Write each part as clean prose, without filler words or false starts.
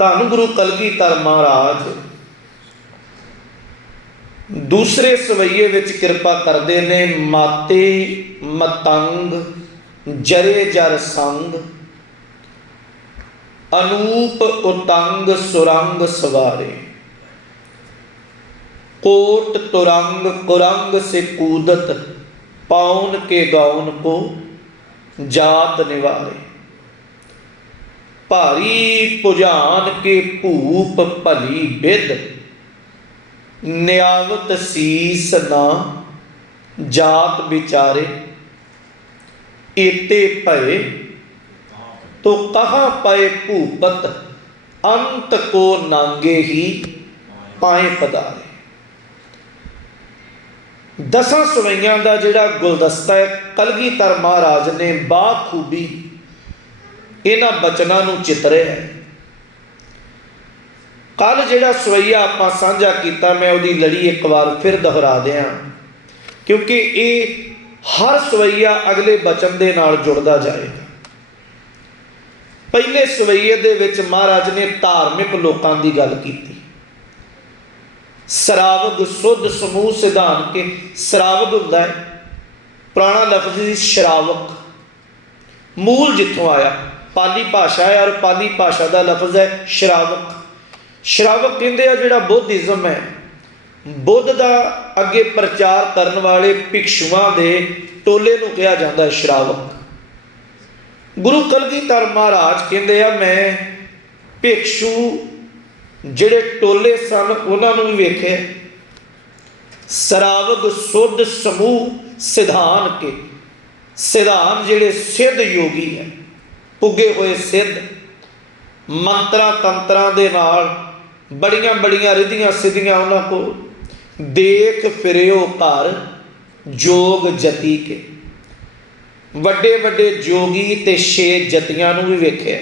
धन गुरु कलगीधर महाराज दूसरे सवैये विच किरपा करते ने। माते मतंग जरे जर संग, अनूप उतंग सुरंग सवारे। कोट तुरंग कुरंग से कूदत, पाउन के गाउन को जात निवारे। भारी पुजान के भूप भली बिद, न्यावत शीस ना जात बिचारे। एते भय तो कहाँ पाए भूपत, अंत को नांगे ही पाए पधारे। दसां सवैयां दा जिहड़ा गुलदस्ता है कलगीधर महाराज ने बाखूबी इन्हां बचनां नूं चितरिया है। कल जिहड़ा सवैया आपां साझा कीता मैं उहदी लड़ी एक बार फिर दोहरा दियां, क्योंकि ये हर सवैया अगले बचन दे नाल जुड़दा जाएगा। पहले सवैये दे विच महाराज ने धार्मिक लोकां दी गल कीती। सरावग सुध समूह सिधान के, सरावग हुंदा है पुराना लफ्ज ही शरावक, मूल जिथों आया पाली भाषा है और पाली भाषा का लफ्ज है शरावक। शरावक कहते हैं जिहड़ा बुद्धिज़म है, बुद्ध का अगे प्रचार करने वाले भिक्षुआं दे टोले नूं कहा जाता है शरावक। गुरु कलगीधर महाराज कहते हैं मैं भिक्षु जिहड़े टोले सन उन्होंने भी वेखे। सरावग सुध समूह सिधान के, सिधान जिहड़े सिद्ध योगी है, पुगे हुए सिद्ध, मंत्रा तंत्रां दे नाल बड़ियां बड़ियां रिधियां सिद्धियां उन्हां को। देख फिरियो घर जोग जती के, वड्डे वड्डे जोगी ते छे जतियां नूं भी वेखे।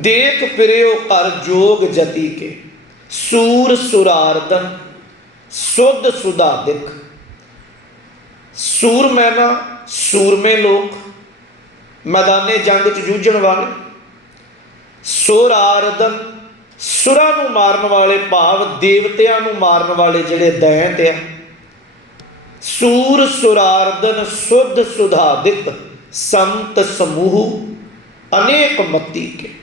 देख फिरियो घर जोग जती के, सूर सुरारदन सुध सुधादिक। सूरमैना सूरमे लोग, मैदाने जंग च जूझण वाले। सुरारदन सुरां नूं मारन वाले, भाव देवतियां नूं मारन वाले जिहड़े दैंत आ। सूर सुरारदन सुध सुधादिक, संत समूह अनेक मती के।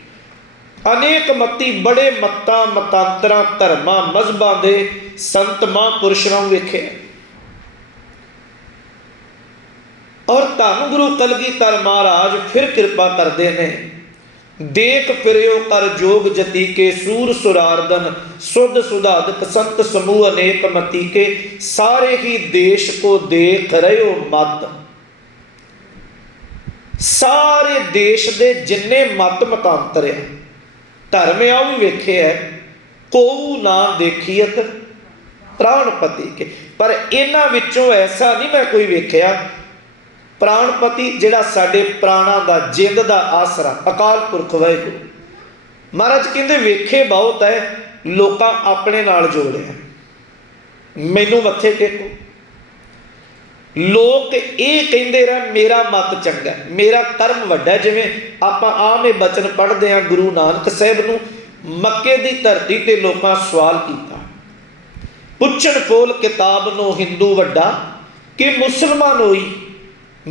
अनेक मती बड़े मतां मतांतरां धर्मां मजहबां दे संत महापुरुषां नूं वेखे। और धन गुरु कलगीधर महाराज फिर कृपा करते हैं। देख फिरियो कर जोग जती के, सूर सुरारदन सुध सुधादिक, संत समूह अनेक मती के। सारे ही देश को देख रहे हो मत, सारे देश दे जिन्ने मत मतांतर है धर्म आ भी वेखे है। कोऊ ना देखियत प्राणपति के, पर इन्हां विचों ऐसा नहीं मैं कोई वेख्या। प्राणपति जिहड़ा साडे प्राणा दा जिंद दा आसरा अकाल पुरख वाहिगुरू महाराज कहंदे वेखे बहुत है, लोकां अपने नाल जोड़िया। मैनू मत्थे टेको, लोग ये कहते रह मेरा मत चंगा, मेरा कर्म वड्डा। जिवें आपां आम ये बचन पढ़ते हैं गुरु नानक साहब नूं मक्के की धरती ते लोकां सवाल किया, पुछण खोल किताब नो हिंदू वड्डा कि मुसलमान होई।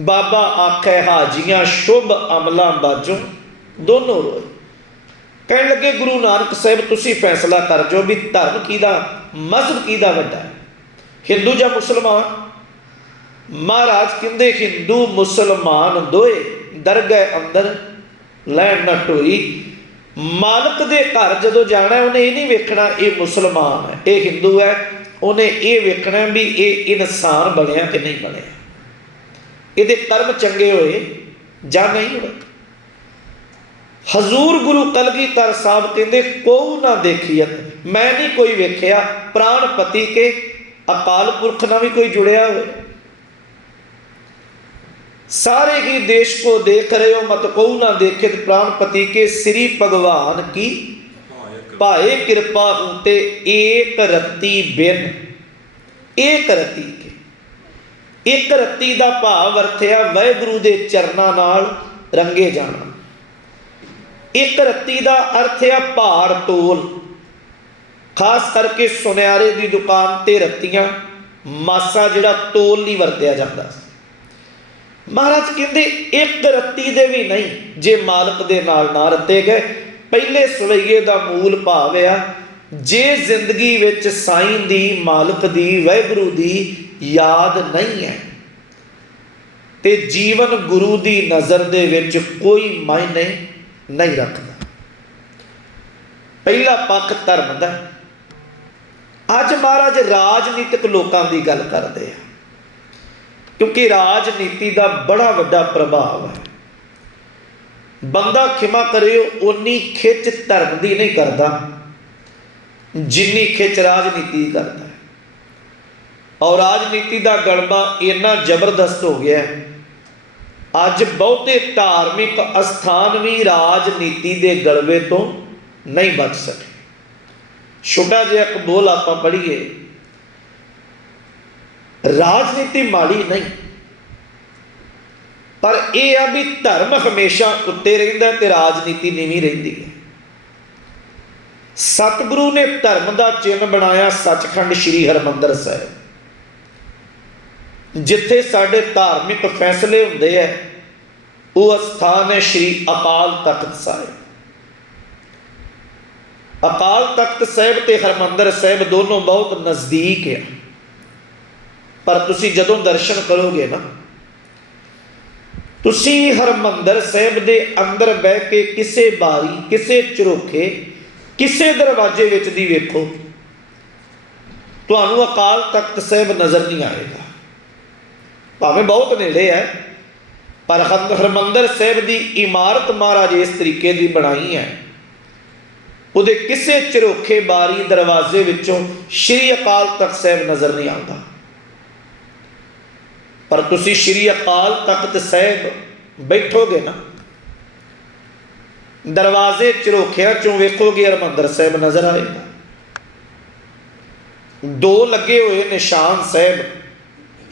बाबा आखे हाजियां शुभ अमलां बाजों दोनों रोए। कहण लगे गुरु नानक साहब तुसी फैसला कर जो भी धर्म किहदा, मजहब किहदा वड्डा है, हिंदू या मुसलमान। महाराज कहते हिंदू मुसलमान दोए दरगाह अंदर लैन न ढोई। मालक दे घर जदों जाना उन्हें ये नहीं वेखना ये मुसलमान है ये हिंदू है, उन्हें ये वेखना भी ये इंसान बनया कि नहीं बनया, ये कर्म चंगे होए जां नहीं होए। हजूर गुरु कलगीधर साहब कहते कोऊ ना देखियत, मैं नहीं कोई वेख्या प्राणपति के अकाल पुरख ना भी कोई जुड़िया हुए। सारे ही देश को देख रहे हो मत को ना देखे प्राणपति के, श्री भगवान की भाए कृपा होते एक रत्ती बिन। एक रत्ती के एक रत्ती का भाव अर्थया वाहिगुरू के चरनां नाल रंगे जाना। एक रत्ती का अर्थ है भार तोल, खास करके सुनियारे की दुकान ते रत्तियां मासा जिहड़ा तोल नहीं वरत्या जाता। महाराज कहते एक रत्ती दे भी नहीं जे मालक दे नाल ना रत्ते गए। पहले सवैये का मूल भाव आ जे जिंदगी विच साईं दी, मालक दी, वाहिगुरू दी याद नहीं है ते जीवन गुरु की नज़र दे विच कोई मायने नहीं रखता। पहला पक्ष धर्म का। अज महाराज राजनीतिक लोगों की गल करते हैं, क्योंकि राजनीति का बड़ा वड्डा प्रभाव है। बंदा खिमा करियो उन्नी खिच धर्म की नहीं करता जिन्नी खिच राजनीति करता है। और राजनीति का गलबा इन्ना जबरदस्त हो गया है, अज बहुते धार्मिक अस्थान भी राजनीति के गलबे तो नहीं बच सके। छोटा जिहा एक बोल आप पढ़िए, राजनीति माड़ी नहीं, पर यह है भी धर्म हमेशा उत्ते रहिंदा ते राजनीति नीवी रहिंदी है। सतगुरु ने धर्म का चिन्ह बनाया सचखंड श्री हरमंदर साहिब, जिथे साडे धार्मिक फैसले हुंदे है, वह स्थान है श्री अकाल तख्त साहिब। अकाल तख्त साहिब ते हरमंदर साहिब दोनों बहुत नज़दीक है, पर तुसी जदों दर्शन करोगे ना, तुसी हरमंदर साहिब दे अंदर बह के किसे बारी, किसे झरोखे, किसे दरवाजे विच दी वेखो, तुहानूं अकाल तख्त साहिब नज़र नहीं आएगा। भावें बहुत नेड़े है, पर हरमंदर साहिब की इमारत महाराज इस तरीके की बनाई है, उहदे किसे झरोखे, बारी, दरवाजे विचों श्री अकाल तख्त साहिब नज़र नहीं आता। पर तुसी श्री अकाल तख्त साहिब बैठोगे ना, दरवाजे झरोखिया चों वेखोगे हरमंदर साहिब नज़र आएगा। दो लगे हुए निशान साहिब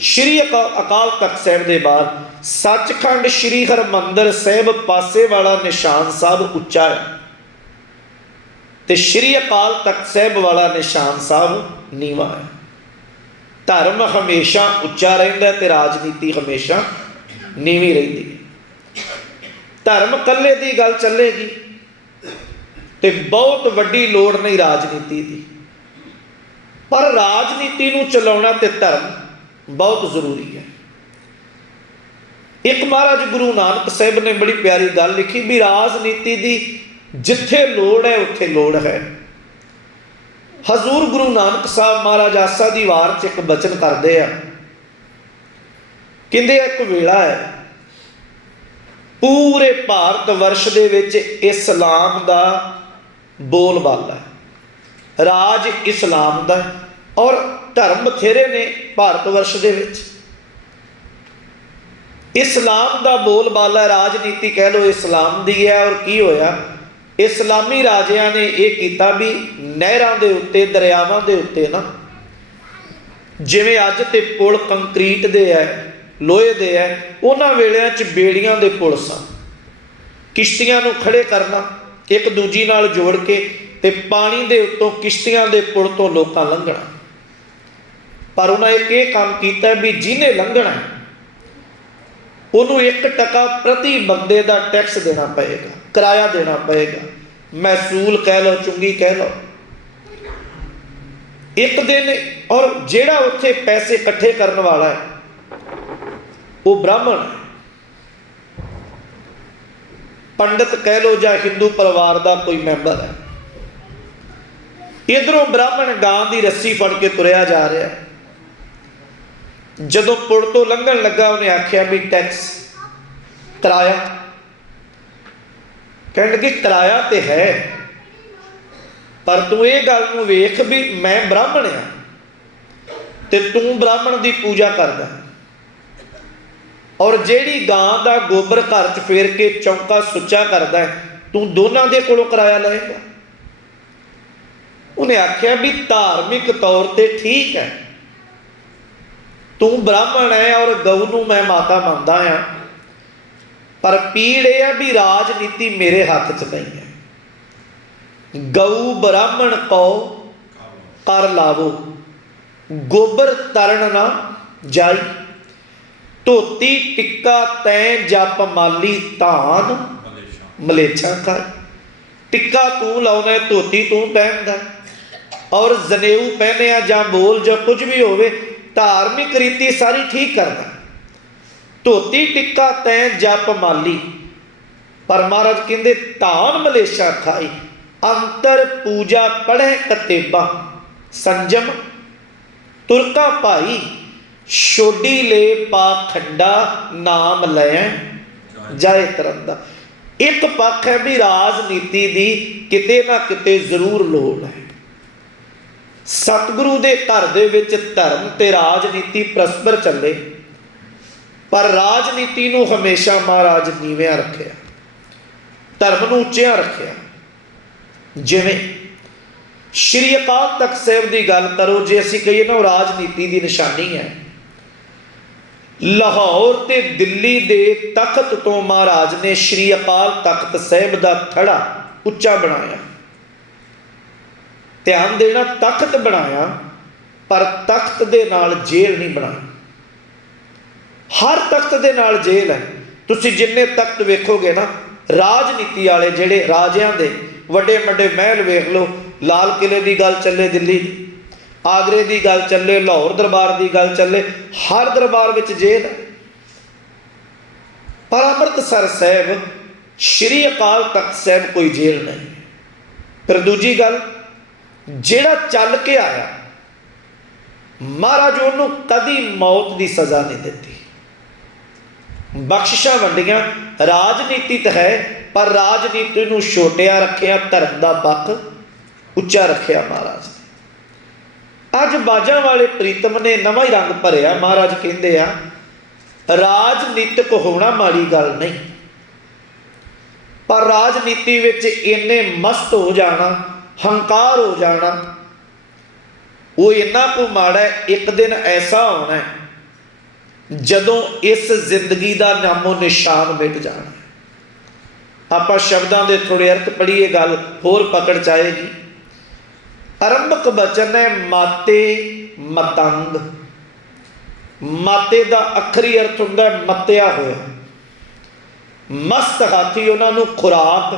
श्री अकाल तख्त साहिब के बाद, सचखंड श्री हरमंदर साहिब पासे वाला निशान साहब उच्चा है ते श्री अकाल तख्त साहिब वाला निशान साहब नीवा है। धर्म हमेशा उच्चा रहिंदा ते राजनीति हमेशा नीवी रहिंदी है। धर्म कल्ले की गल चलेगी ते बहुत वड्डी लोड़ नहीं राजनीति की, पर राजनीति नूं चलाउणा ते धर्म बहुत जरूरी है। एक महाराज गुरु नानक साहिब ने बड़ी प्यारी गल लिखी भी राजनीति की जिथे लोड़ है उत्थे लोड़ है। हजूर गुरु नानक साहब महाराज आसा दी वार च एक बचन करते हैं, कहते एक वेला है पूरे भारत वर्ष दे विच इस्लाम दा बोलबाला है, राज इस्लाम दा, और धर्म बथेरे ने भारत वर्ष दे विच। इस्लाम दा बोलबाला राजनीति कह लो इस्लाम दी है। और की होया, इस्लामी राजियां ने यह किया भी नहरां दे उत्ते, दरियावां दे उत्ते ना, जिवें अज ते पुल कंक्रीट दे है, लोहे दे है, उन्हां वेलियां च बेड़ियां दे पुल सन। किश्तियां नूं खड़े करना एक दूजी नाल जोड़ के ते पानी दे उत्तों किश्तियां दे पुल तो लोकां लंघना। पर उन्हें एक ये काम किया भी जिन्हें लंघना उन्होंने 1% प्रति बंदे का टैक्स देना पएगा, किराया देना पएगा, महसूल कह लो, चुंगी कह लो, एक दिन। और जेड़ा उत्थे पैसे इकट्ठे करने वाला है वो ब्राह्मण है, पंडित कह लो या हिंदू परिवार का कोई मैंबर है। इधरों ब्राह्मण गां की रस्सी फड़ के तुरया जा रहा है। जदों पुल तो लंघन लगा उन्हें आख्या भी टैक्स, किराया। कह लगे किराया तो है, पर तू ये गल नूं वेख भी मैं ब्राह्मण हाँ ते तू ब्राह्मण की पूजा करदा, और जेड़ी गां का गोबर घर च फेर के चौंका सुच्चा करदा है, तू दोनों के कोलों किराया लएगा। उन्हें आख्या भी धार्मिक तौर पर ठीक है, तू ब्राह्मण है और गऊ नूं मैं माता मानदा हाँ, पर पीड़ यह है भी राजनीति मेरे हाथ च नहीं है। गऊ ब्राह्मण कौ कर लावो, गोबर तरन ना जाई, धोती टिक्का तैं जप माली धान मलेच्छा खाई। टिक्का तू लाउना, धोती तू पहनदा, और जनेऊ पहने जां बोल जां कुछ भी होवे, धार्मिक रीति सारी ठीक करदा। धोती टिक्का तैं जप माली, पर महाराज कहंदे धान मलेच्छा खाई। अंतर पूजा पढ़े कतेबा, संजम तुरका भाई, छोडी ले पाखंडा नाम लै जाए तरंदा। एक पक्ष है भी राजनीति की किते ना किते जरूर लोड़ है। सतगुरु के घर दे विच धर्म ते राजनीति परस्पर चले, पर राजनीति नूं हमेशा महाराज नीवियां रखिया, धर्म नूं उच्चियां रखिया। जिवें श्री अकाल तख्त साहिब की गल करो, जे असीं कहीए ना राजनीति की निशानी है। लाहौर ते दिल्ली दे तख्त तो महाराज ने श्री अकाल तख्त साहिब का थड़ा उच्चा बनाया। ध्यान देना, तख्त बनाया पर तख्त दे नाल जेल नहीं बनाई। हर तख्त दे नाल जेल है। तुसीं जिन्ने तख्त वेखोगे ना, राजनीति वाले जिहड़े राजियां दे वड्डे वड्डे महल वेख लो, लाल किले की गल चले, दिल्ली दी, आगरे की गल चले, लाहौर दरबार की गल चले, हर दरबार विच जेल है। पर अमृतसर साहिब श्री अकाल तख्त साहिब कोई जेल नहीं। फिर दूजी गल, जिहड़ा चल के आया महाराज उन्होंने कदी मौत की सज़ा नहीं दी। बख्शिशां वंडियां, राजनीति तो है पर राजनीति नूं छोटिया रखिया, धर्म का पक्ष उच्चा रखिया महाराज। अज बाजा वाले प्रीतम ने नवा ही रंग भरिया। महाराज कहते आ राजनीतिक होना माड़ी गल नहीं, पर राजनीति विच इन्ने मस्त हो जाना, हंकार हो जाना, वो इन्ना को माड़ा है। एक दिन ऐसा होना है जदों इस जिंदगी का नामो निशान मिट जाना। आपां शब्दां दे थोड़े अर्थ पढ़ीए, गल होर पकड़ चाहेगी। आरंभक वचन है माते मतंग। माते का अखरी अर्थ हुंदा है मत्या होया। मस्त हाथी उन्होंने खुराक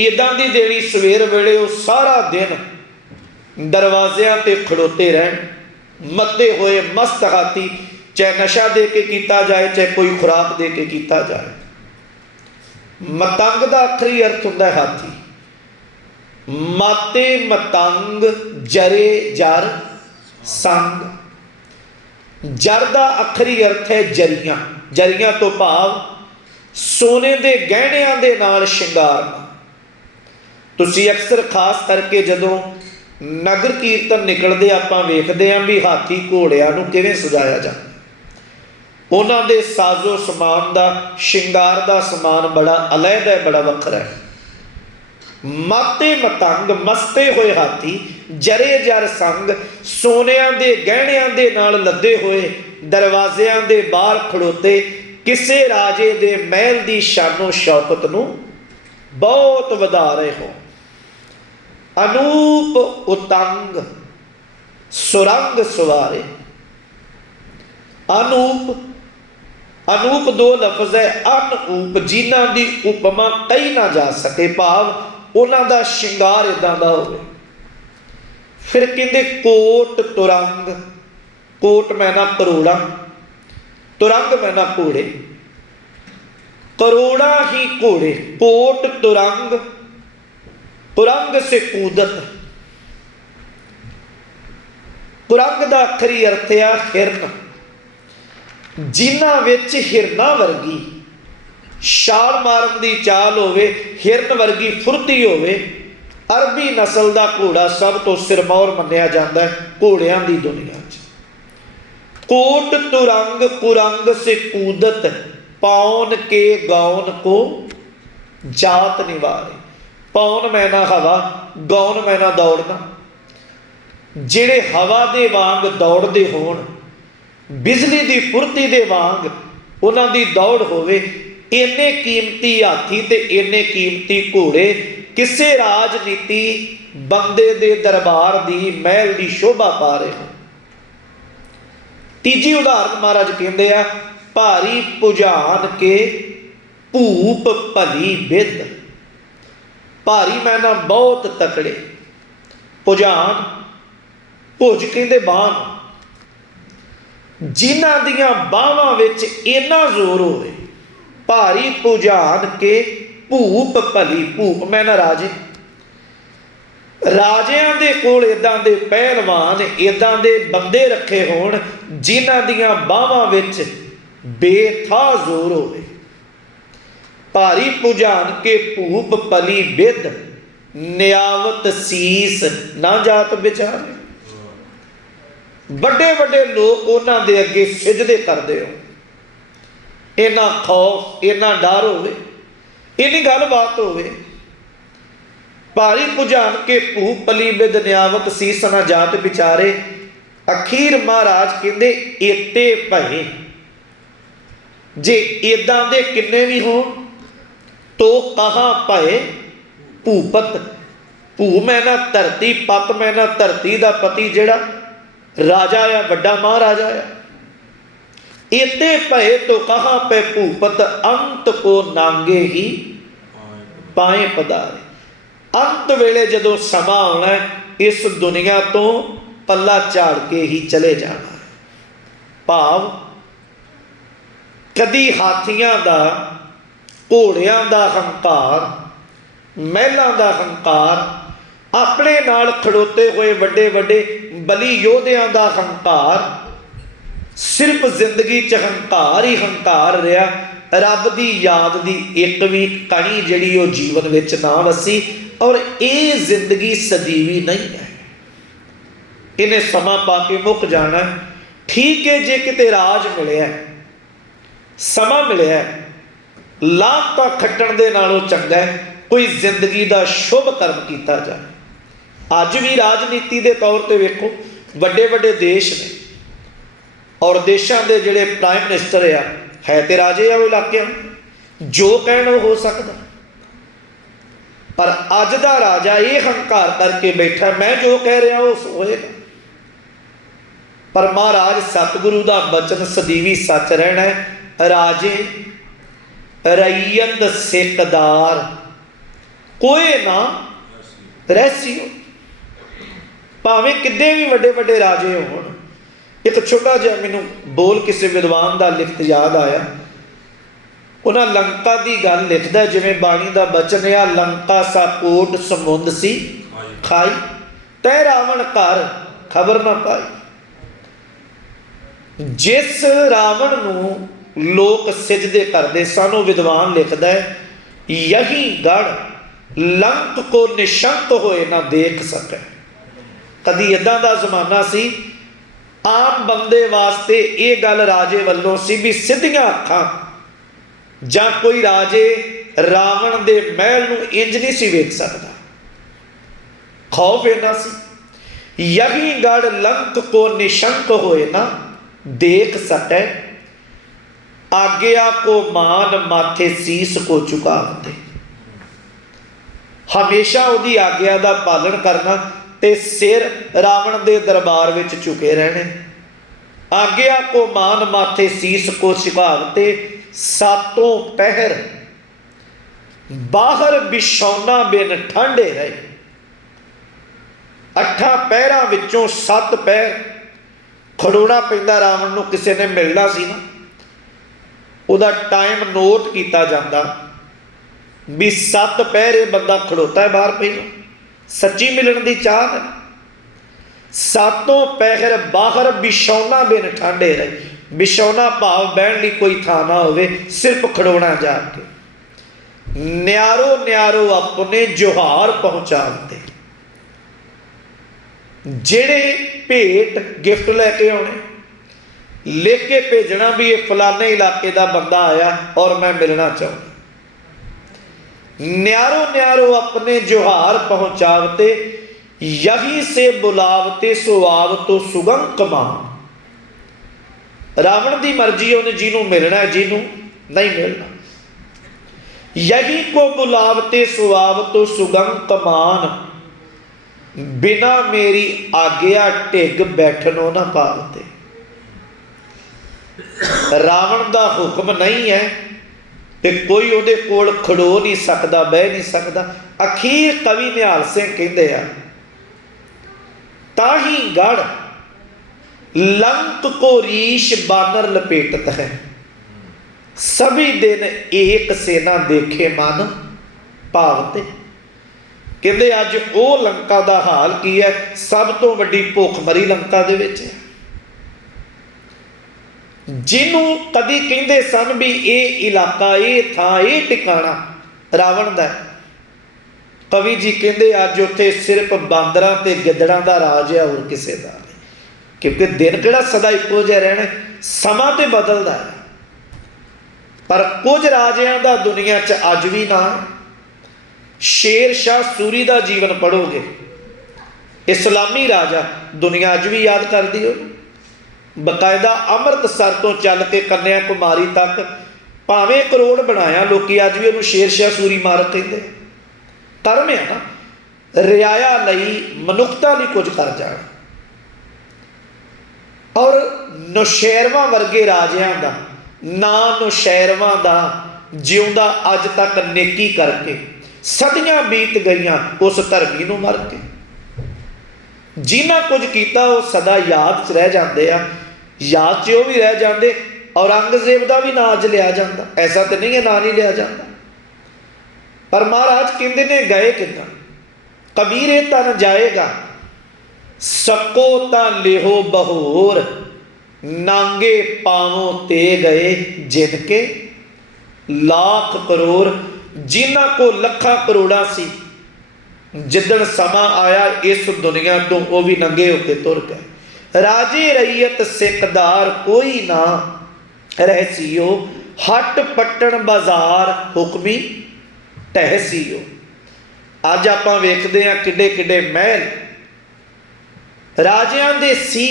इदां दी देनी, सवेर वेले वो सारा दिन दरवाजियां ते खड़ोते रहन। मते होए मस्त हाथी, चाहे नशा दे के किया जाए, चाहे कोई खुराक दे के किया जाए। मतंग का अखरी अर्थ हुंदा है हाथी। माते मतंग जरे जर संग। जर का अखरी अर्थ है जरियां। जरियां तो भाव सोने के गहणियां दे नाल शिंगार। तुसीं अक्सर खास करके जदों नगर कीर्तन निकलते आपां वेखदे हां भी हाथी घोड़ियां नूं किवें सजाया जाता। उन्हां दे साजो समान का शिंगार का समान बड़ा अलहदा है, बड़ा वखरा है। माते मतंग मस्ते हुए हाथी, जरे जर संग सोनिया दे गहणियां दे नाल लदे हुए, दरवाजियां दे बाहर खड़ोते, किसे राजे दे महल दी शानो शौकत नूं बहुत वधा रहे हो। अनूप उतंग सुरंग सवारे। अनूप, अनूप दो लफ्ज है। अनूप जिन्हां दी उपमा कही ना जा सके, भाव उन्हां दा शिंगार इदां दा होवे। फिर कहंदे कोट तुरंग। कोट मैना करोड़ा, तुरंग मैना घोड़े, करोड़ा ही घोड़े। कोट तुरंग, तुरंग से कूदत। तुरंग का अखरी अर्थ है हिरन। जिन्हां विच हिरना वर्गी छाल मारन की चाल होवे, हिरन वर्गी फुर्ती होवे। अरबी नस्ल का घोड़ा सब तो सिरमौर मन्निया जाता है घोड़ियां की दुनिया च। कोट तुरंग कुरंग से कूदत, पौन के गौन को जात निवारे। पौन मैना हवा, गौन मैना दौड़ना। जिहड़े हवा दे वांग दौड़ते होण, बिजली की फुर्ती दे वांग उन्हां दी दौड़ होवे, ਇੰਨੇ ਕੀਮਤੀ ਹਾਥੀ ਤੇ ਇੰਨੇ ਕੀਮਤੀ ਘੋੜੇ ਕਿਸੇ ਰਾਜਨੀਤੀ ਬੰਦੇ ਦੇ ਦਰਬਾਰ ਦੀ ਮਹਿਲ ਦੀ ਸ਼ੋਭਾ ਪਾ ਰਹੇ ਹੋ। ਤੀਜੀ ਉਦਾਹਰਨ ਮਹਾਰਾਜ ਕਹਿੰਦੇ ਆ, ਭਾਰੀ ਭੁਜਾਨ ਕੇ ਭੂਪ ਭਲੀ ਬਿੱਦ। ਭਾਰੀ ਮੈਨਾ ਬਹੁਤ ਤਕੜੇ, ਭੁਜਾਨ ਭੁਜ ਕਹਿੰਦੇ ਬਾਂਹ, ਜਿਨ੍ਹਾਂ ਦੀਆਂ ਬਾਹਾਂ ਵਿੱਚ ਇੰਨਾ ਜ਼ੋਰ ਹੋਵੇ। ਭਾਰੀ ਭੁਜਾਨ ਕੇ ਭੂਪ ਭਲੀ, ਭੂਪ ਮੈਨਾ ਰਾਜੇ, ਰਾਜਿਆਂ ਦੇ ਕੋਲ ਇਦਾਂ ਦੇ ਪਹਿਲਵਾਨ, ਇਦਾਂ ਦੇ ਬੰਦੇ ਰੱਖੇ ਹੋਣ ਜਿਨ੍ਹਾਂ ਦੀਆਂ ਬਾਹਾਂ ਵਿੱਚ ਬੇਥਾ ਜ਼ੋਰ ਹੋਵੇ। ਭਾਰੀ ਭੁਜਾਨ ਕੇ ਭੂਪ ਭਲੀ ਬਿੱਦ, ਨਿਆਵਤ ਸੀਸ ਨਾ ਜਾਤ ਵਿਚਾਰੇ। ਵੱਡੇ ਵੱਡੇ ਲੋਕ ਉਹਨਾਂ ਦੇ ਅੱਗੇ ਸਿਜਦੇ ਕਰਦੇ ਹੋ। ਇੰਨਾ ਖੌਫ, ਇੰਨਾ ਡਰ ਹੋਵੇ, ਇੰਨੀ ਗੱਲਬਾਤ ਹੋਵੇ। ਭਾਰੀ ਭੁਜਾਨ ਕੇ ਭੂਪ ਭਲੀ ਬਿੱਦ, ਨਿਆਵਤ ਸੀਸ ਨਾ ਜਾਤ ਵਿਚਾਰੇ। ਅਖੀਰ ਮਹਾਰਾਜ ਕਹਿੰਦੇ ਏਤੇ ਭਏ, ਜੇ ਇਦਾਂ ਦੇ ਕਿੰਨੇ ਵੀ ਹੋਣ ਤੋ ਕਹਾਂ ਭਏ ਭੂਪਤ। ਭੂ ਮੈਨਾ ਧਰਤੀ, ਪਤ ਮੈਨਾ ਧਰਤੀ ਦਾ ਪਤੀ ਜਿਹੜਾ ਰਾਜਾ ਆ, ਵੱਡਾ ਮਹਾਰਾਜਾ ਆ। ਏਤੇ ਭਏ ਤੋ ਕਹਾਂ ਪੈ ਭੂਪਤ, ਅੰਤ ਕੋ ਨਾਂਗੇ ਹੀ ਪਾਏ ਪਦਾਰੇ। ਅੰਤ ਵੇਲੇ ਜਦੋਂ ਸਮਾਂ ਆਉਣਾ, ਇਸ ਦੁਨੀਆ ਤੋਂ ਪੱਲਾ ਝਾੜ ਕੇ ਹੀ ਚਲੇ ਜਾਣਾ। ਭਾਵ ਕਦੀ ਹਾਥੀਆਂ ਦਾ, ਘੋੜਿਆਂ ਦਾ ਹੰਕਾਰ, ਮਹਿਲਾਂ ਦਾ ਹੰਕਾਰ, ਆਪਣੇ ਨਾਲ ਖੜੋਤੇ ਹੋਏ ਵੱਡੇ ਵੱਡੇ ਬਲੀ ਯੋਧਿਆਂ ਦਾ ਹੰਕਾਰ, ਸਿਰਫ ਜ਼ਿੰਦਗੀ 'ਚ ਹੰਕਾਰ ਹੀ ਹੰਕਾਰ ਰਿਹਾ। ਰੱਬ ਦੀ ਯਾਦ ਦੀ ਇੱਕ ਵੀ ਕਣੀ ਜਿਹੜੀ ਉਹ ਜੀਵਨ ਵਿੱਚ ਨਾ ਵਸੀ। ਔਰ ਇਹ ਜ਼ਿੰਦਗੀ ਸਦੀਵੀ ਨਹੀਂ ਹੈ, ਇਹਨੇ ਸਮਾਂ ਪਾ ਕੇ ਮੁੱਕ ਜਾਣਾ। ਠੀਕ ਹੈ, ਜੇ ਕਿਤੇ ਰਾਜ ਮਿਲਿਆ, ਸਮਾਂ ਮਿਲਿਆ, ਲਾਭ ਤਾਂ ਖੱਟਣ ਦੇ ਨਾਲੋਂ ਚੰਗਾ ਹੈ ਕੋਈ ਜ਼ਿੰਦਗੀ ਦਾ ਸ਼ੁਭ ਕਰਮ ਕੀਤਾ ਜਾਏ। ਅੱਜ ਵੀ ਰਾਜਨੀਤੀ ਦੇ ਤੌਰ ਤੇ ਵੇਖੋ, ਵੱਡੇ ਵੱਡੇ ਦੇਸ਼ ਨੇ ਔਰ ਦੇਸ਼ਾਂ ਦੇ ਜਿਹੜੇ ਪ੍ਰਾਈਮ ਮਿਨਿਸਟਰ ਆ, ਹੈ ਤੇ ਰਾਜੇ ਆ ਉਹ ਇਲਾਕਿਆਂ, ਜੋ ਕਹਿਣ ਉਹ ਹੋ ਸਕਦਾ। ਪਰ ਅੱਜ ਦਾ ਰਾਜਾ ਇਹ ਹੰਕਾਰ ਕਰਕੇ ਬੈਠਾ, ਮੈਂ ਜੋ ਕਹਿ ਰਿਹਾ ਉਹ ਹੋਏਗਾ। ਪਰ ਮਹਾਰਾਜ ਸਤਿਗੁਰੂ ਦਾ ਬਚਨ ਸਦੀਵੀ ਸੱਚ ਰਹਿਣਾ ਹੈ। ਰਾਜੇ ਰਈਅਤ ਸਿੱਕਦਾਰ, ਕੋਏ ਨਾ ਰਹਿਸੀਓ। ਭਾਵੇਂ ਕਿੱਡੇ ਵੀ ਵੱਡੇ ਵੱਡੇ ਰਾਜੇ ਹੋਣ। ਇੱਕ ਛੋਟਾ ਜਿਹਾ ਮੈਨੂੰ ਬੋਲ ਕਿਸੇ ਵਿਦਵਾਨ ਦਾ ਲਿਖਤ ਯਾਦ ਆਇਆ। ਉਹਨਾਂ ਲੰਕਾ ਦੀ ਗੱਲ ਲਿਖਦਾ, ਜਿਵੇਂ ਬਾਣੀ ਦਾ ਬਚਨ ਆ, ਲੰਕਾ ਸਾ ਕੋਟ ਸਮੁੰਦ ਸੀ ਖਾਈ, ਤੈ ਰਾਵਣ ਘਰ ਖਬਰ ਨਾ ਪਾਈ। ਜਿਸ ਰਾਵਣ ਨੂੰ ਲੋਕ ਸਿਜਦੇ ਕਰਦੇ ਸਨ, ਉਹ ਵਿਦਵਾਨ ਲਿਖਦਾ ਹੈ, ਯਹੀ ਗੜ ਲੰਕ ਕੋ ਨਿਸ਼ੰਕ ਹੋਏ ਨਾ ਦੇਖ ਸਕੇ। ਕਦੀ ਇੱਦਾਂ ਦਾ ਜ਼ਮਾਨਾ ਸੀ, ਆਮ ਬੰਦੇ ਵਾਸਤੇ ਇਹ ਗੱਲ ਰਾਜੇ ਵੱਲੋਂ ਸੀ ਵੀ ਸਿੱਧੀਆਂ ਅੱਖਾਂ ਜਾਂ ਕੋਈ ਰਾਜੇ ਰਾਵਣ ਦੇ ਮਹਿਲ ਨੂੰ ਇੰਜ ਨਹੀਂ ਸੀ ਵੇਖ ਸਕਦਾ। ਖੌਫ ਇੰਨਾ ਸੀ। ਯਹੀ ਗੜ ਲੰਕ ਕੋ ਨਿਸ਼ੰਕ ਹੋਏ ਨਾ ਦੇਖ ਸਕੇ, ਆਗਿਆ ਕੋ ਮਾਨ ਮਾਥੇ ਸੀਸ ਕੋ ਝੁਕਾਵਤੇ। ਹਮੇਸ਼ਾ ਉਹਦੀ ਆਗਿਆ ਦਾ ਪਾਲਣ ਕਰਨਾ ਤੇ ਸਿਰ ਰਾਵਣ ਦੇ ਦਰਬਾਰ ਵਿੱਚ ਝੁਕੇ ਰਹਿਣੇ। ਆਗਿਆ ਕੋ ਮਾਨ ਮਾਥੇ ਸੀਸ ਕੋ ਝੁਕਾਵਤੇ, ਸਾਤੋਂ ਪਹਿਰ ਬਾਹਰ ਬਿਛੌਨਾ ਬਿਨ ਠੰਡੇ ਰਹੇ। 8 ਪਹਿਰਾਂ ਵਿੱਚੋਂ 7 ਪਹਿਰ ਖੜੋਣਾ ਪੈਂਦਾ ਰਾਵਣ ਨੂੰ। ਕਿਸੇ ਨੇ ਮਿਲਣਾ ਸੀ ਨਾ, ਉਹਦਾ ਟਾਈਮ ਨੋਟ ਕੀਤਾ ਜਾਂਦਾ ਵੀ 7 ਪਹਿਰ ਇਹ ਬੰਦਾ ਖੜੋਤਾ ਹੈ ਬਾਹਰ। ਪਹਿਲਾਂ ਸੱਚੀ ਮਿਲਣ ਦੀ ਚਾਹ ਹੈ। ਸਾਤੋਂ ਪਹਿਰ ਬਾਹਰ ਬਿਛੌਨਾ ਬਿਨ ਠੰਡੇ ਰਹੇ। ਬਿਛੌਨਾ ਭਾਵ ਬਹਿਣ ਲਈ ਕੋਈ ਥਾਂ ਨਾ ਹੋਵੇ, ਸਿਰਫ ਖੜੋਣਾ ਜਾ ਕੇ। ਨਿਆਰੋ ਨਿਆਰੋ ਆਪਣੇ ਜੋਹਾਰ ਪਹੁੰਚਾਉਂਦੇ। ਜਿਹੜੇ ਭੇਟ ਗਿਫਟ ਲੈ ਕੇ ਆਉਣੇ, ਲਿਖ ਕੇ ਭੇਜਣਾ ਵੀ ਇਹ ਫਲਾਣੇ ਇਲਾਕੇ ਦਾ ਬੰਦਾ ਆਇਆ ਔਰ ਮੈਂ ਮਿਲਣਾ ਚਾਹੁੰਦਾ। न्यारो न्यारो अपने जोहार पहुँचावते, यही से बुलावते सुआव तो सुगम कमान। रावण की मर्जी, उन्हें जिन्हों मिलना है, जिन्हों नहीं मिलना। यही को बुलावते सुआवतो सुगम कमान, बिना मेरी आज्ञा ढिग बैठनो न पावते। रावण का हुक्म नहीं है तो कोई उहदे कोल खड़ो नहीं सकता, बह नहीं सकता। अखीर कवि निहाल सिंह कहते हैं, ताही गढ़ लंक को रीश बानर लपेटत है, सभी दिन एक सेना देखे मन पावते। कहते अज वो लंका का हाल की है, सब तो वड्डी भुखमरी लंका दे विच है, जिन्हों कदी कहते सन भी ये इलाका, ये थां, ये टिकाणा रावण का। कवि जी कहते अज उत्थे सिर्फ बांदरां ते गिदड़ां दा राज है, और किसी का नहीं। क्योंकि दिन किहड़ा सदा इक्को जिहा रहना, समा तो बदलता है, पर कुछ राजियां दा दुनिया च अज भी ना। शेर शाह सूरी का जीवन पढ़ोगे, इस्लामी राजा, दुनिया अज भी याद करती हो। बकायदा अमृतसर तो चल के कन्या कुमारी तक भावें करोड़ बनाया, लोग अज भी उन्होंने शेर शाह सूरी मारक कहते। धर्म है ना, रियाया लई मनुखता लई कुछ कर जाना। और नौशैरवां वर्गे राजियां दा ना, नौशैरवां दा जिउंदा अज तक नेकी करके सदियां बीत गईयां उस धर्मी नूं मर के। जिन्ना कुछ किया वो सदा याद च रह जाते हैं, याद च वो भी रह जाते। औरंगजेब का भी ना अज लिया जाता, ऐसा तो नहीं है ना नहीं लिया जाता, पर महाराज कहते ने गए कितना। कबीरे तन जाएगा सको ता लेहो बहोर, नांगे पावों ते गए जिनके लाख करोड़। जिन्हां को लखा करोड़ा सी, जिदन समा आया इस दुनिया तो वह भी नंगे होके तुर गए। राजे रईयत सिकदार कोई ना रहसीओ, हट पट्टन बाजार हुक्मी टहसीओ। अज आप वेखते हैं किड्डे किड्डे महल राजियां दे सी,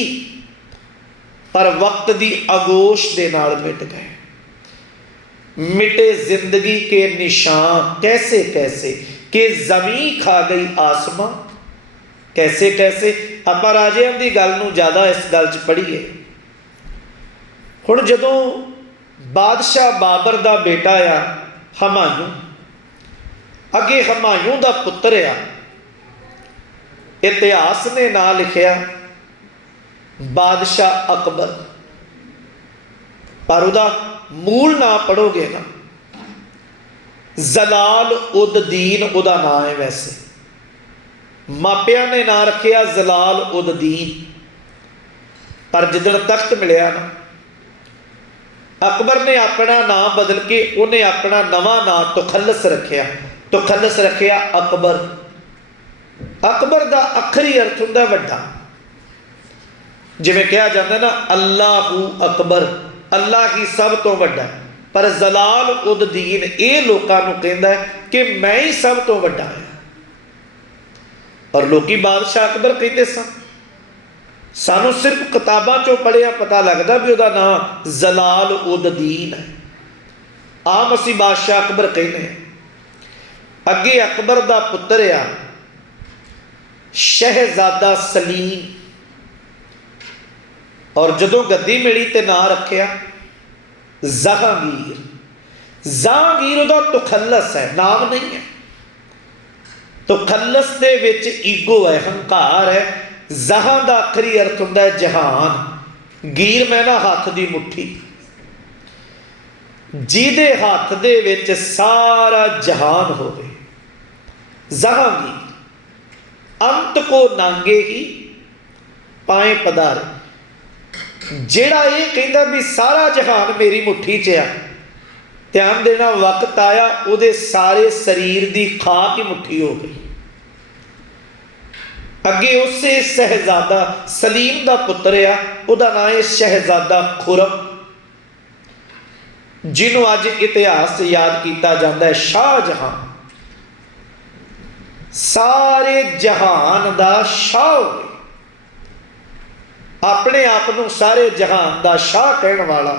पर वक्त की आगोश के नाल मिट गए। मिटे जिंदगी के निशान कैसे कैसे, कि जमी खा गई आसमां कैसे कैसे। आप राजियां की गल नूं ज़्यादा इस गल च पढ़ीए। हुण जदों बादशाह बाबर का बेटा आ हमायूं, अगे हमायूं का पुत्र आ, इतिहास ने ना लिखिया बादशाह अकबर, पर उदा मूल ना पढ़ोगे ना, जलाल उद दीन उदा नाम है। वैसे मापिया ने ना रखिया जलाल उद दीन, पर जिदन तख्त मिलया ना, अकबर ने अपना नाम बदल के उन्हें अपना नवा नाम तुखलस रखिया। तुखलस रखिया अकबर। अकबर का अखरी अर्थ हुंदा वड्डा, जिवें कहा जाता ना अल्लाहू अकबर, अल्लाह ही सब तो वड्डा। पर जलाल उद दीन ये लोगों को कहता है कि मैं ही सब तो वड्डा है। और लोग बादशाह अकबर कहते सन, सानू सिर्फ किताबों चो पढ़िया पता लगता भी वह नाम जलाल उद दीन है। आम असी बादशाह अकबर कहने हैं। अगे अकबर का पुत्र आ शहजादा सलीम, और जदों गद्दी मिली तो ना रखिया जहांगीर। जहांगीर उहदा तुखलस है, नाम नहीं है। तुखलस दे विच ईगो है, हंकार है। जहां का आखिरी अर्थ हुंदा है जहान। गीर मैं ना हाथ की मुट्ठी, जिहदे हाथ दे विच सारा जहान होवे। जहांगीर अंत को नांगे ही पाए पधारे। जेड़ा ये कहता भी सारा जहान मेरी मुट्ठी च आ, ध्यान देना वक्त आया उहदे सारे शरीर की खाक ही मुट्ठी हो गई। अगे उसे शहजादा सलीम का पुत्र आ, उहदा नाम है शहजादा खुरम, जिन्हों अज इतिहास याद किया जाता है शाहजहां। सारे जहान का शाह हो गए, अपने आप को सारे जहान का शाह कहने वाला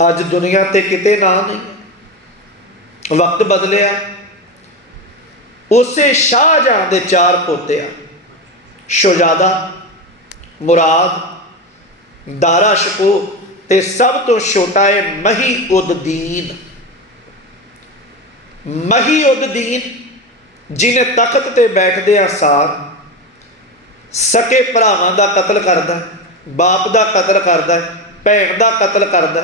अज दुनिया ते किते ना नहीं। वक्त बदलिया, उसे शाहजहां दे 4 पोते आ, शुजादा, मुराद, दारा शको ते सब तो छोटा है मही उद दीन। मही उद दीन जिन्हें तख्त ते बैठदे सार सके भरावां दा कतल करदा, बाप दा कतल करदा, भैन दा कतल करदा,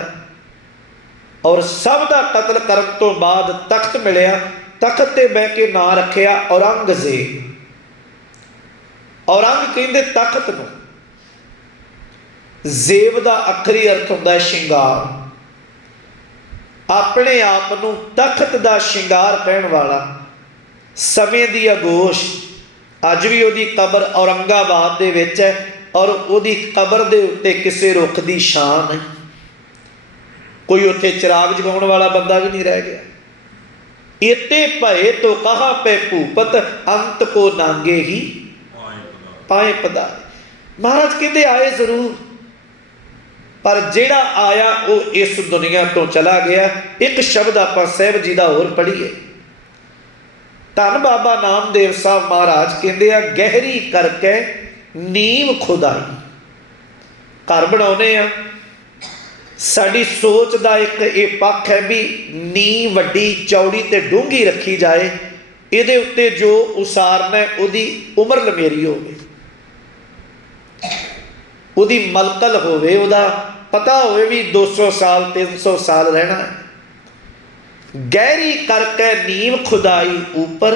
और सब दा कतल करन तो बाद तख्त मिलिया, तख्त ते बह के नां रखिया औरंगजेब। औरंग कहंदे तख्त नूं, जेब दा अखरी अर्थ हुंदा है शिंगार। अपने आप नूं तख्त दा शिंगार कहण वाला समय दी अगोश अज भी उहदी कबर औरंगाबाद दे विच है, और उहदी कबर दे उत्ते किसी रुख दी शान है, कोई उत्थे चिराग जगाउण वाला बंदा भी नहीं रह गया। इते भये तो कहा पे भूपत अंत को नांगे ही पाए पधारे। महाराज कहते आए जरूर, पर जेड़ा आया वो इस दुनिया तो चला गया। एक शब्द आप साहब जी का होर पढ़ीए, धन बाबा नामदेव साहब महाराज कहते हैं गहरी करके नींव खुदाई। घर बनाने आ, साड़ी सोच का एक ये पक्ष है भी नींव वड्डी चौड़ी ते डूंगी रखी जाए, ये उत्ते जो उसारना उहदी उम्र लमेरी होवे, उहदी मलकल होवे, उहदा पता होवे भी 200 साल 300 साल रहना है। गहरी करके नींव खुदाई ऊपर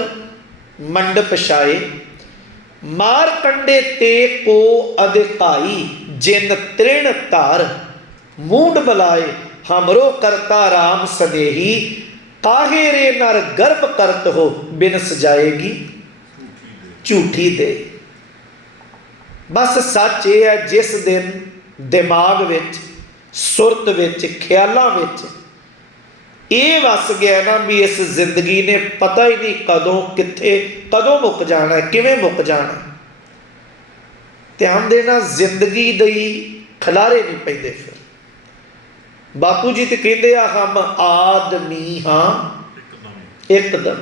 मंडप छाए, मार कंडे ते को अधिकाई जिन तृण तार मूड बलाए हमरो करता राम सनेही काहे रे नर गर्भ करत हो बिन सजाएगी झूठी दे। बस सच ये है जिस दिन दिमाग विच सुरत विच ख्यालों विच ये वस गया ना भी इस जिंदगी ने पता ही नहीं कदों कित्थे कदों मुक जाना है, किवें मुक जाना। ध्यान देना जिंदगी दई खलारे नहीं पैंदे। फिर बापू जी तो कहते हम आदमी हाँ एकदम,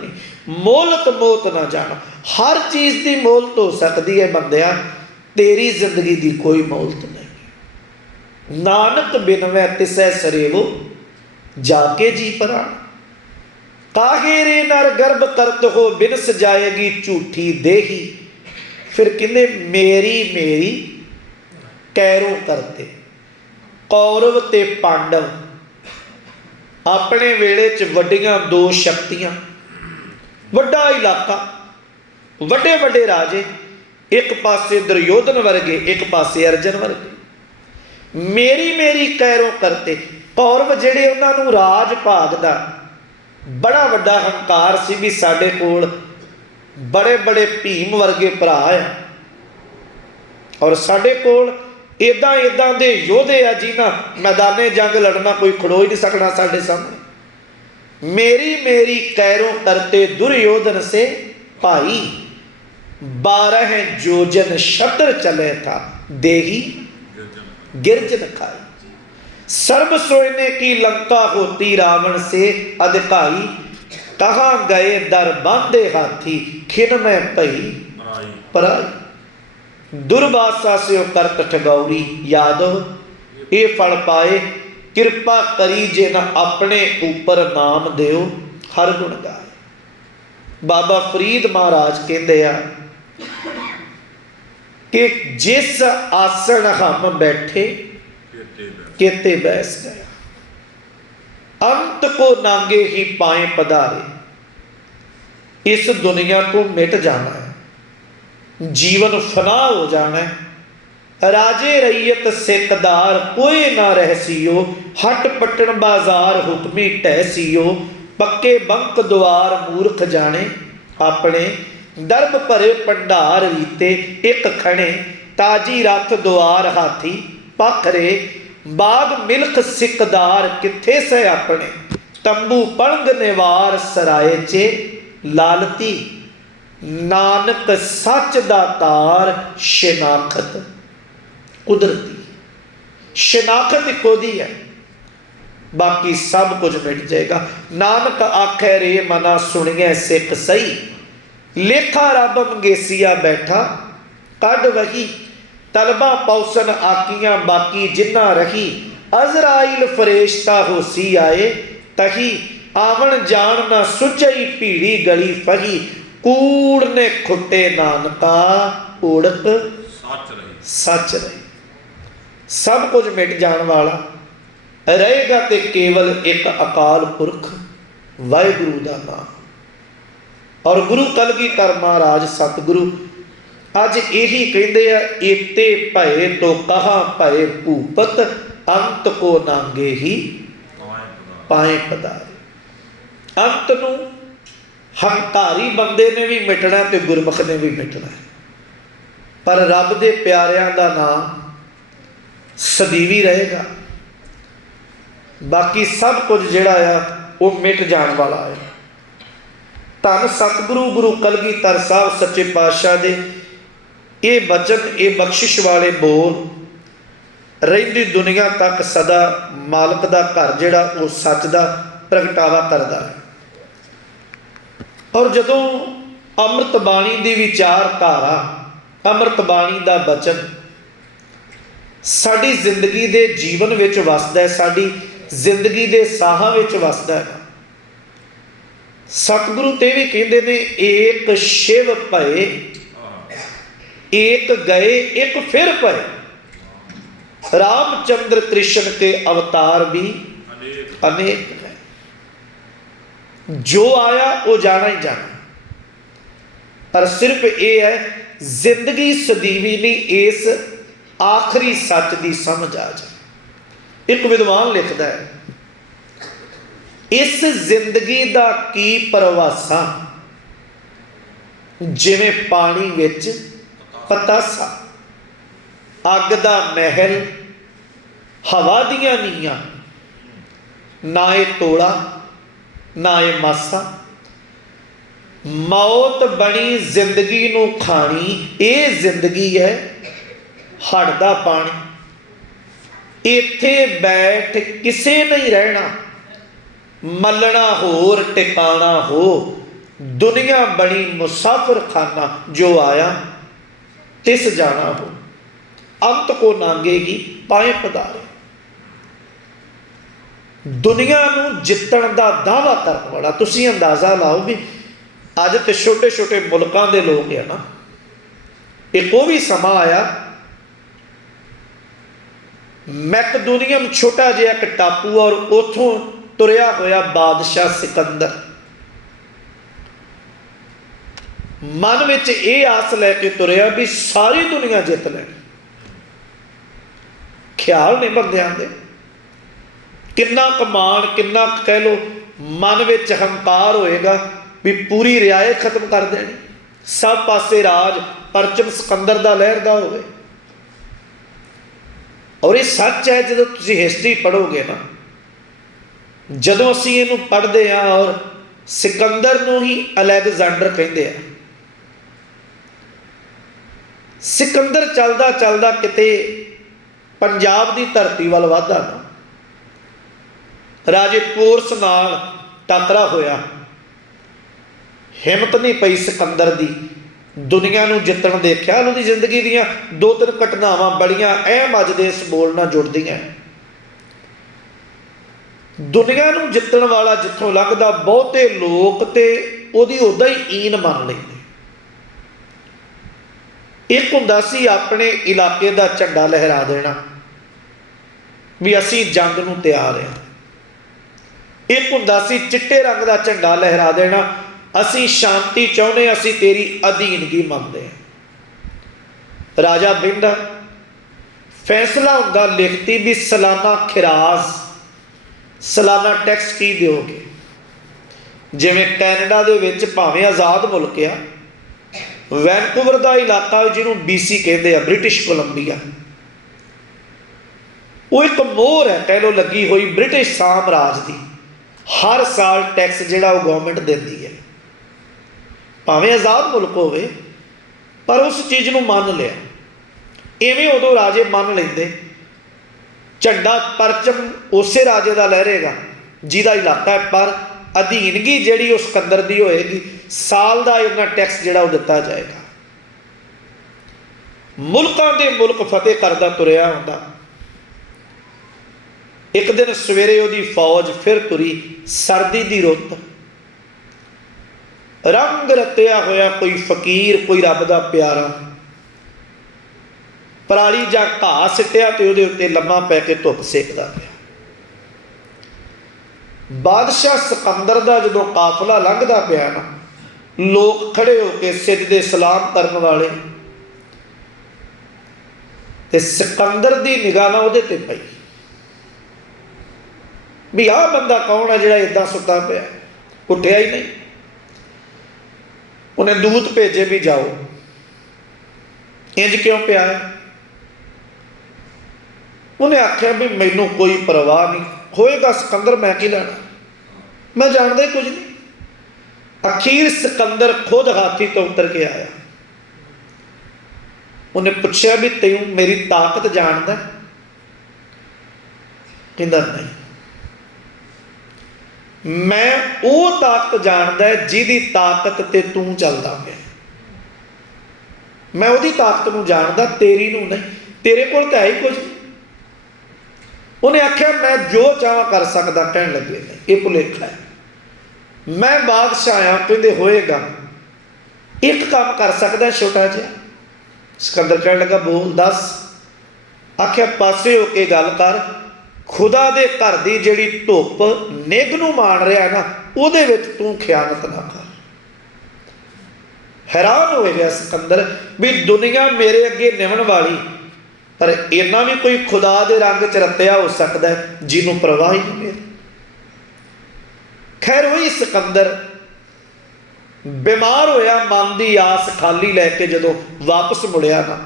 मोलत मौत ना जाना। हर चीज़ की मोलत हो सकती है बंदिया, तेरी जिंदगी की कोई मोलत नहीं। नानक बिन वै तिसै सरेवो जाके जी पराण, काहे रे नर गर्भ करत हो बिन सजाएगी झूठी देही। फिर कहते मेरी मेरी कैरों करते। कौरव ते पांडव अपने वेले च वड्डियां 2 शक्तियां, वड्डा इलाका, वड्डे वड्डे राजे, एक पासे दुर्योधन वर्गे एक पासे अर्जन वर्गे। मेरी मेरी कैरों करते। कौरव जिहड़े उन्होंने राज भाग दा बड़ा वड्डा हंकार सी भी साडे कोल बड़े बड़े भीम वर्गे भरा है, और साडे कोल इदां इदां दे योधे आ जिन्हां मैदाने जंग लड़ना कोई खड़ो ही नहीं सकना साडे सामने। मेरी मेरी कैरों करते दुर्योधन से भाई 12 जोजन शतर चले था देही गिरजन खाई। सर्व सोने की लंका होती रावण से अधिकाई, कहाँ गए दर बांधे हाथी खिन में पई पराई। दुर्वासा से करत ठगौरी यादव ये फल पाए, कृपा करी जे न अपने ऊपर नाम देओ हर गुण गाए। बाबा फरीद महाराज कहते हैं कि जिस आसन हम बैठे केते बैस गया, अंत को नांगे ही पाए पधारे। इस दुनिया को मिट जाना है, जीवन फना हो जाना है। राजे रैयत सिकदार कोई ना रहसियो, हट पटन बाजार हुक्मी टहसियो। पक्के बंक द्वार मूर्ख जाने, अपने दरब भरे भंडार रीते। एक खणे ताजी रथ द्वार हाथी पखरे, बाग मिल्ख सिकदार किथे से अपने। तंबू पलंग निवार सराय चे लालती, नानक सच दा तार शिनाखत कुदरती। शिनाखत कोदी है, बाकी सब कुछ मिट जाएगा। नानक आखे रे मना सुनिए सिख सही, लेखा रब मंगेसिया बैठा कढ़ वही, तलबा पौसन आकियां बाकी जिन्ना रही, अजराइल फरेश्ता होसी आए तही, आवन जान ना सुचई पीड़ी गली फही, कूड़ ने खुटे नानका उड़क सच रही। सब कुछ मिट जाने वाला रहेगा तो केवल एक अकाल पुरख वाहिगुरु का नाम। और गुरु कलगीधर महाराज सतगुरु अज यही कहते हैं, एते भय तो कहा भय भूपत, अंत को नांगे ही पाए पधारे। अंत नूं हंकारी बंदे ने भी मिटना तो गुरमुख ने भी मिटना है, पर रब दे प्यारियां दा नाम सदीवी रहेगा। बाकी सब कुछ जिहड़ा आ वो मिट जाने वाला है। धन सतगुरु गुरु कलगीधर साहब सच्चे पातशाह दे ये बचन, ये बख्शिश वाले बोल रहिंदी दुनिया तक सदा मालक दा घर जिहड़ा वो सच दा प्रगटावा करदा है। और जदों अमृत बाणी दी विचारधारा, अमृत बाणी दा बचन साडी जिंदगी दे जीवन विच वसदा है, साडी जिंदगी दे साहां विच वसदा है। सतगुरु ते भी कहते ने, एक शिव भये एक गए एक फिर भये, रामचंद्र कृष्ण के अवतार भी अनेक है। जो आया वो जाना ही जाना, पर सिर्फ ये है जिंदगी सदीवी नहीं, इस आखिरी सच की समझ आ जाए। एक विद्वान लिखता है, इस जिंदगी का की परवासा, जिवें पानी विच पतासा, अग दा महल हवा दियां नीयां, ना ये तोड़ा ना ये मासा, मौत बनी जिंदगी नूं खानी, ये जिंदगी है हड़ दा पानी, इत्थे बैठ किसे नहीं रहना, मलना होर टिकाना हो, दुनिया बनी मुसाफिर खाना, जो आया तिस जाना हो, अंत को नांगेगी पाए पधारे। दुनिया नूं जितण दा दावा करने वाला, तुसीं अंदाजा लाओ भी अज तो छोटे छोटे मुल्कां दे लोग है ना, एक वो भी समा आया, मैकदोनियम छोटा जिहा एक टापू, और उथों तुरया होया बादशाह सिकंदर, मन विच ये आस लैके तुरया भी सारी दुनिया जित लैनी। ख्याल नहीं बंदियां दे, किन्ना कमान, किन्ना कह लो मन विच हंकार होएगा भी पूरी रियायत खत्म कर देनी, सब पासे राज परचम सिकंदर दा लहरदा होवे। और ये सच है, जो तुसीं हिस्टरी पढ़ोगे ना, जदों असीं इहनूं पढ़दे हां, और सिकंदर नूं ही अलैगजेंडर कहंदे आ। सिकंदर चलदा चलदा किते पंजाब की धरती वाल वाधा ना, राजे पोरस नाल टाकरा होया, हिम्मत नहीं पई सिकंदर दी दुनिया नूं जितण दे। ख्याल उहदी जिंदगी दीयां दो तीन घटनावां बड़ियां अहम अज दे इस बोल नाल जुड़दियां। दुनिया नूं जितण वाला जिथों लगदा, बहुते लोग ते उहदी उदां ही ईन मान लैंदे। एक हुंदा सी अपने इलाके का झंडा लहरा देना भी असी जंग नूं तैयार हैं, एक हुंदा सी चिट्टे रंग का झंडा लहरा देना, असी शांति चाहुंदे, असी तेरी अधीनगी मंगदे हैं। राजा बिंदा फैसला हुंदा लिखती भी सालाना खिराज, सालाना टैक्स की दोगे। जिवें कैनेडा दे विच भावें आज़ाद मुल्क आ, वैनकूवर का इलाका जिन्होंने BC कहते हैं, ब्रिटिश कोलंबिया, वो एक मोहर है कह लो लगी हुई ब्रिटिश साम्राज की। हर साल टैक्स जिहड़ा वो गवर्नमेंट देती है, भावें आज़ाद मुल्क होवे, पर उस चीज़ को मान लिया। इवें उदों राजे मान लेंदे झंडा परचम उसे राजे का लहरेगा जिहदा इलाका है, पर अधीनगी जिहड़ी उस सिकंदर की होएगी, साल का इन्ना टैक्स जिहड़ा वो दिता जाएगा। मुल्कां दे मुल्क फतेह करदा तुरिया हुंदा। एक दिन सवेरे उहदी फौज फिर तुरी, सर्दी की रुत, रंग रत्या होया कोई फकीर, कोई रब का प्यारा, पराली जा घाह सिटिया तो उहदे उत्ते लम्मा पै के धुप सेकदा पिया। बादशाह सिकंदर का जो काफिला लंघदा पिया ना, लोग खड़े होके सिजदे सलाम करने वाले, ते सिकंदर की निगाह ना उहदे ते पई भी आह बंदा कौन है जिहड़ा इदां सुता पिया, उठिया ही नहीं। उन्हें दूत भेजे भी जाओ, इंज क्यों पिया है? उन्हें आख्या भी मैनू कोई परवाह नहीं, होएगा सिकंदर मैं की लेना, मैं जानता ही कुछ नहीं। अखीर सिकंदर खुद हाथी तो उतर के आया। उन्हें पूछा भी तैनूं मेरी ताकत जानदा? कहंदा नहीं, मैं वो ताकत जानदा जिहदी ताकत ते तू चलदा पिया, मैं उहदी ताकत नूं जानदा, तेरी नूं नहीं, तेरे कोल तां है ही कुछ नहीं। उन्हें आख्या मैं जो चाहां कर सकदा, कहण लगे नहीं ये भुलेखा है, मैं बादशाह आया, कहंदे होएगा एक काम कर सकदा छोटा जिहा। सिकंदर कहण लगा बोल दस। आख्या पासे होके गल कर, खुदा दे घर दी जिहड़ी धुप निग नूं मान रहा ना, उहदे विच तूं खियानत ना कर। हैरान हो गया सिकंदर भी दुनिया मेरे अगे निवण वाली, पर इन्ना भी कोई खुदा दे रंग च रत्या हो सकता है जिन्हों परवाह ही नहीं मेरी। खैर वही सिकंदर बीमार होया, मन की आस खाली लैके जदों वापस मुड़िया ना,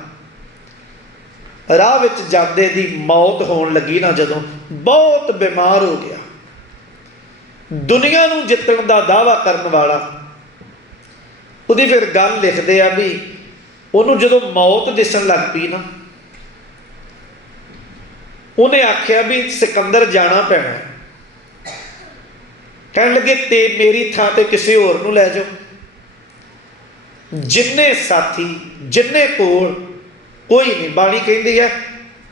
राह विच जांदे दी मौत होण लगी ना, जदों बहुत बीमार हो गया। दुनिया नूं जितण दा दावा करन वाला, उहदी फिर गल लिखदे आ भी उहनूं जदों मौत दिसण लग पई ना, उन्हें आख्या भी सिकंदर जाना पैना। कहण लगे ते मेरी थां ते किसी होर नूं लै जाओ। जिन्ने साथी जिन्ने कोल कोई नहीं, बाणी कहती है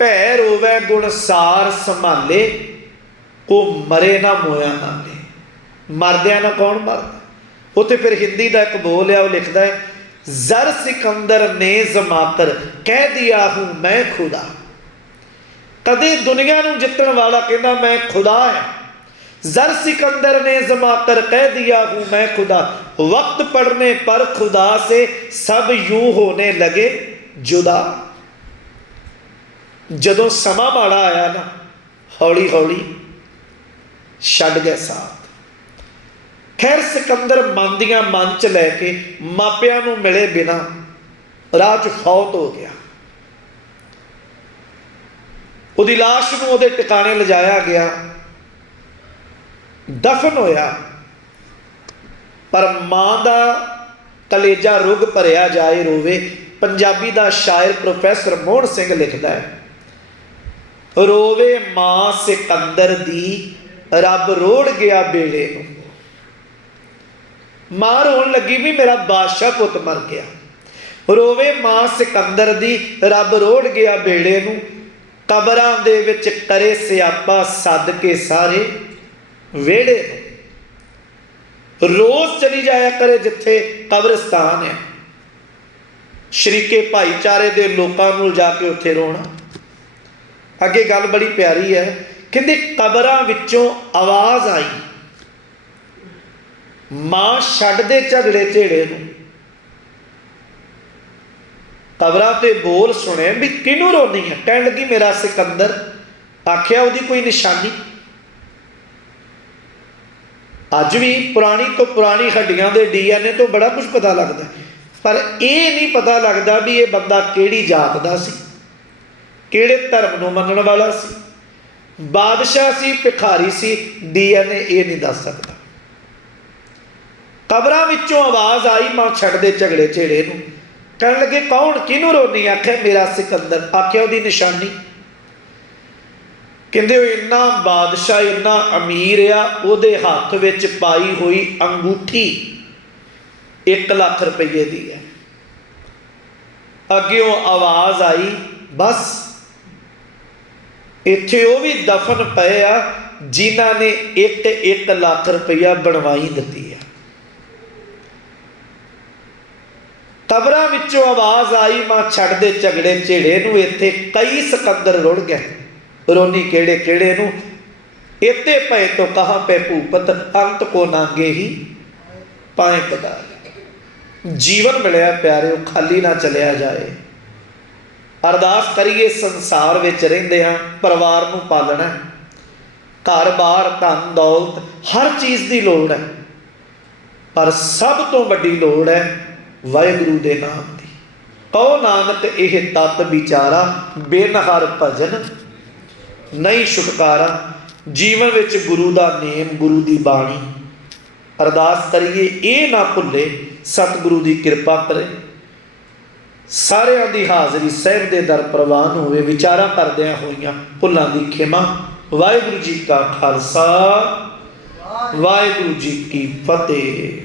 भै रोवै गुण सार संभाले, को मरे ना मोया नाले। मरदिया ना कौन मरदा। उत्थे फिर हिंदी का एक बोल है, वो लिखता है जर सिकंदर ने जमातर कह दिया हूं मैं खुदा। कदे दुनिया नूं जितण वाला कहना मैं खुदा है, जर सिकंदर ने जमाकर कह दिया हूं मैं खुदा। वक्त पड़ने पर खुदा से सब यूं होने लगे जुदा। जदों समा माड़ा आया ना, हौली हौली छड्ड गए साथ। खैर सिकंदर मन दियां मन च लैके मापियां नूं मिले बिना राह च फौत हो गया। उहदी लाश नूं उहदे टिकाणे लिजाया गया, दफन होया, पर मां दा कलेजा रुग भरिया जाए रोवे। पंजाबी दा शायर प्रोफैसर मोहन सिंह लिखदा है, रोवे मां सिकंदर दी रब रोड़ गया बेड़े नूं। मां रोन लगी भी मेरा बादशाह पुत मर गया। रोवे मां सिकंदर दी रब रोड़ गया बेड़े नूं। कबरां दे विच करे सियापा सद के सारे वेड़े। रोज चली जाया करे जिथे कब्रिस्तान है, शरीके भाईचारे दे लोकां नूं जाके उत्थे रोना। अगे गल बड़ी प्यारी है, कहंदे कबरां विचों आवाज़ आई, मां छड्ड दे झगड़े झेड़े नूं। कबरां ते बोल सुने भी किनूं रोनी है। कहण लगी मेरा सिकंदर। आख्या उहदी कोई निशानी? अज भी पुरानी तो पुरानी हड्डियां दे DNA तो बड़ा कुछ पता लगता है, पर यह नहीं पता लगता भी ये बंदा किहड़ी जात दा सी, किहड़े धर्म नूं मनण वाला सी, बादशाह सी, भिखारी सी। DNA ये नहीं दस सकता। कबरां विचों आवाज़ आई, मां छड्ड दे झगड़े झेड़े नूं। कहण लगे कौन किनूं रोनी? आख्या मेरा सिकंदर। आख्या उहदी निशानी? ਕਹਿੰਦੇ ਉਹ ਇੰਨਾ ਬਾਦਸ਼ਾਹ ਇੰਨਾ ਅਮੀਰ ਆ, ਉਹਦੇ ਹੱਥ ਵਿੱਚ ਪਾਈ ਹੋਈ ਅੰਗੂਠੀ 1 ਲੱਖ ਰੁਪਏ ਦੀ ਹੈ। ਅੱਗੇ ਉਹ ਆਵਾਜ਼ ਆਈ, ਬਸ ਇੱਥੇ ਉਹ ਵੀ ਦਫਨ ਪਏ ਆ ਜਿਨ੍ਹਾਂ ਨੇ 1 ਲੱਖ ਰੁਪਈਆ ਬਣਵਾਈ ਦਿੱਤੀ ਆ। ਕਬਰਾਂ ਵਿੱਚੋਂ ਆਵਾਜ਼ ਆਈ, ਮਾਂ ਛੱਡ ਦੇ ਝਗੜੇ ਝੇੜੇ ਨੂੰ, ਇੱਥੇ ਕਈ ਸਿਕੰਦਰ ਰੁੜ ਗਏ, ਰੋਨੀ ਕਿਹੜੇ ਕਿਹੜੇ ਨੂੰ, ਇੱਥੇ ਪਏ ਤੋਂ ਕਹਾਂ ਪੈ ਭੂਪਤ, ਅੰਤ ਕੋ ਨਾਂਗੇ ਹੀ ਪਾਏ ਪਦਾਰ। ਜੀਵਨ ਮਿਲਿਆ ਪਿਆਰਿਓ, ਖਾਲੀ ਨਾ ਚਲਿਆ ਜਾਏ। ਅਰਦਾਸ ਕਰੀਏ, ਸੰਸਾਰ ਵਿੱਚ ਰਹਿੰਦੇ ਹਾਂ, ਪਰਿਵਾਰ ਨੂੰ ਪਾਲਣਾ, ਘਰ ਬਾਰ ਧਨ ਦੌਲਤ ਹਰ ਚੀਜ਼ ਦੀ ਲੋੜ ਹੈ, ਪਰ ਸਭ ਤੋਂ ਵੱਡੀ ਲੋੜ ਹੈ ਵਾਹਿਗੁਰੂ ਦੇ ਨਾਮ ਦੀ। ਕਹੋ ਨਾਨਕ ਇਹ ਤਤ ਵਿਚਾਰਾ, ਬਿਨ ਹਰਿ ਭਜਨ ਨਹੀਂ ਛੁਟਕਾਰਾ। ਜੀਵਨ ਵਿੱਚ ਗੁਰੂ ਦਾ ਨੇਮ, ਗੁਰੂ ਦੀ ਬਾਣੀ ਅਰਦਾਸ ਕਰੀਏ, ਇਹ ਨਾ ਭੁੱਲੇ, ਸਤਿਗੁਰੂ ਦੀ ਕਿਰਪਾ ਕਰੇ। ਸਾਰਿਆਂ ਦੀ ਹਾਜ਼ਰੀ ਸਾਹਿਬ ਦੇ ਦਰ ਪ੍ਰਵਾਨ ਹੋਵੇ। ਵਿਚਾਰਾਂ ਕਰਦਿਆਂ ਹੋਈਆਂ ਭੁੱਲਾਂ ਦੀ ਖਿਮਾ। ਵਾਹਿਗੁਰੂ ਜੀ ਕਾ ਖਾਲਸਾ, ਵਾਹਿਗੁਰੂ ਜੀ ਕੀ ਫਤਿਹ।